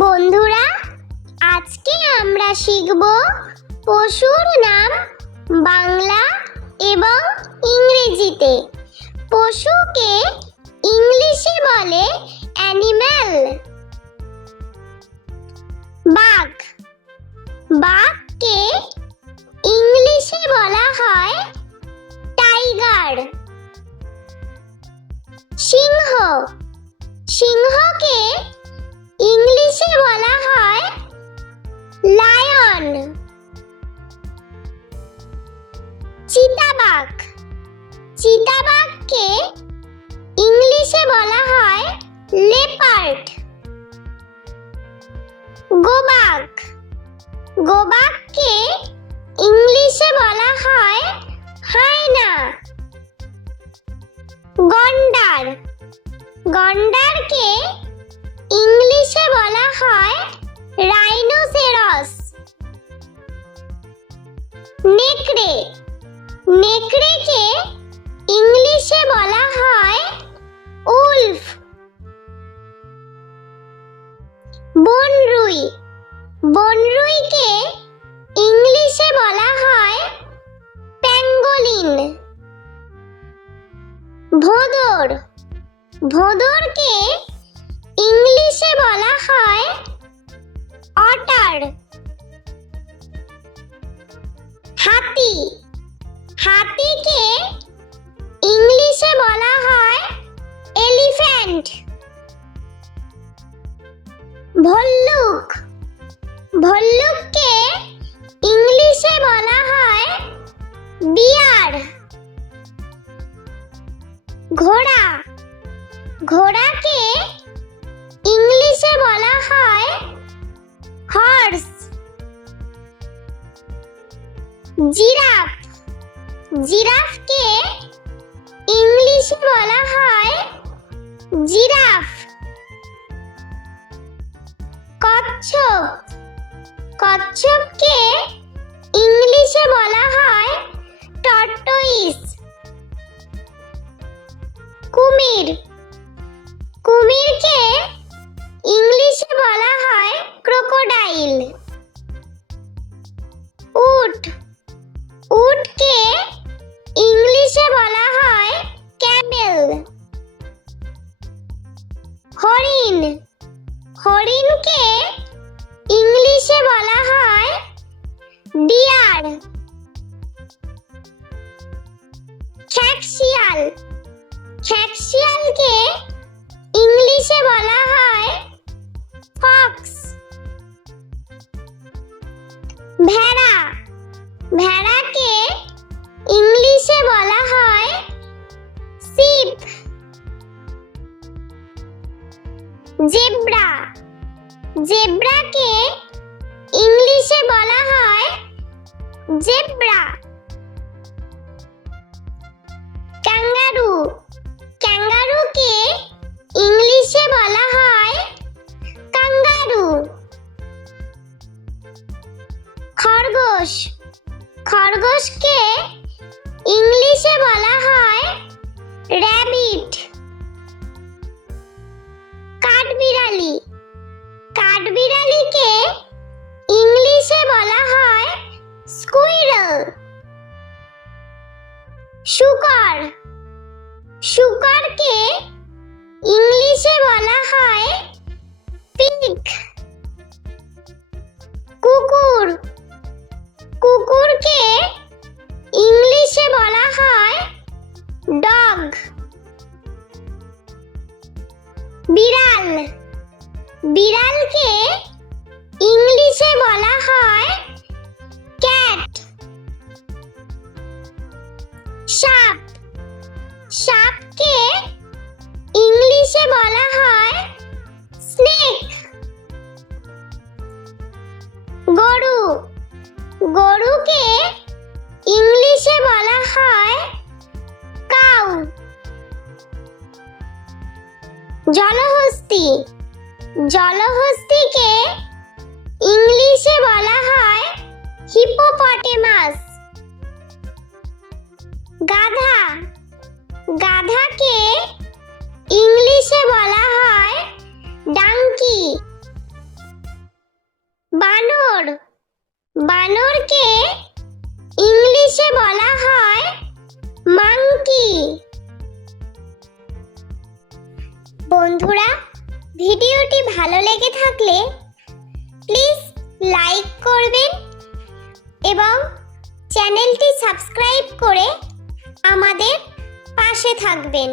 বন্ধুরা, আজকে আমরা শিখব পশুর নাম বাংলা এবং ইংরেজিতে। পশুকে ইংলিশে বলে অ্যানিম্যাল। বাঘ, বাঘকে ইংলিশে বলা হয় টাইগার। সিংহ, সিংহকে ইংলিশে বলা হয় লায়ন। চিতাবাঘ, চিতাবাঘকে ইংলিশে বলা হয় লেপার্ড। গোবাগ, গোবাগকে ইংলিশে বলা হয় হায়না। গন্ডার, গন্ডারকে ইংলিশে বলা হয় রাইনোসেরস। নেকড়ে, নেকড়েকে ইংলিশে বলা হয় উলফ। বনরুই, বনরুইকে ইংলিশে বলা হয় প্যাঙ্গোলিন। ভোঁদর, ভোঁদরকে ইংলিশে বলা হয় অটার। হাতি, হাতিকে ইংলিশে বলা হয় এলিফ্যান্ট। ভল্লুক, ভল্লুককে ইংলিশে বলা হয় বিয়ার। ঘোড়া, ঘোড়াকে ইংলিশে বলা হয় হর্স। জিরাফ, জিরাফকে ইংলিশে বলা হয় জিরাফ। কচ্ছপ, কচ্ছপকে ইংলিশে বলা হয় টর্টোইস। কুমির, কুমিরকে ইংলিশে বলা হয় ক্রোকোডাইল। উট, উটকে ইংলিশে বলা হয় ক্যামেল। হরিণ, হরিণকে ইংলিশে বলা হয় ডিয়ার। খ্যাঁকশিয়াল, খ্যাঁকশিয়ালকে ইংলিশে বলা হয় ফক্স। ভেড়া, ভেড়াকে ইংলিশে বলা হয় শিপ। জেব্রা, জেব্রাকে ইংলিশে বলা হয় জেব্রা। ক্যাঙ্গারু, ক্যাঙ্গারুকে ইংলিশে বলা হয় কাঙ্গারু। খরগোশ, খরগোশকে ইংলিশে বলা হয় র‍্যাবিট। কাঠবিড়ালি, কাঠবিড়ালিকে ইংলিশে বলা হয় স্কুইরল। শূকর, শূকরকে ইংলিশে বলা হয় পিগ। কুকুর, কুকুরকে ইংলিশে বলা হয় ডগ। বিড়াল, বিড়ালকে ইংলিশে বলা হয় ক্যাট। সাপ, সাপকে ইংলিশে বলা হয় স্নেক। গরু, গরুকে ইংলিশে বলা হয় কাউ। জলহস্তী, জলহস্তীকে ইংলিশে বলা হয় হিপোপটেমাস। গাধা, গাধাকে ইংলিশে বলা হয় ডাঙ্কি। বানরকে ইংলিশে বলা হয় মাংকি। বন্ধুরা, ভিডিওটি ভালো লেগে থাকলে প্লিজ লাইক করবেন এবং চ্যানেলটি সাবস্ক্রাইব করে আমাদের পাশে থাকবেন।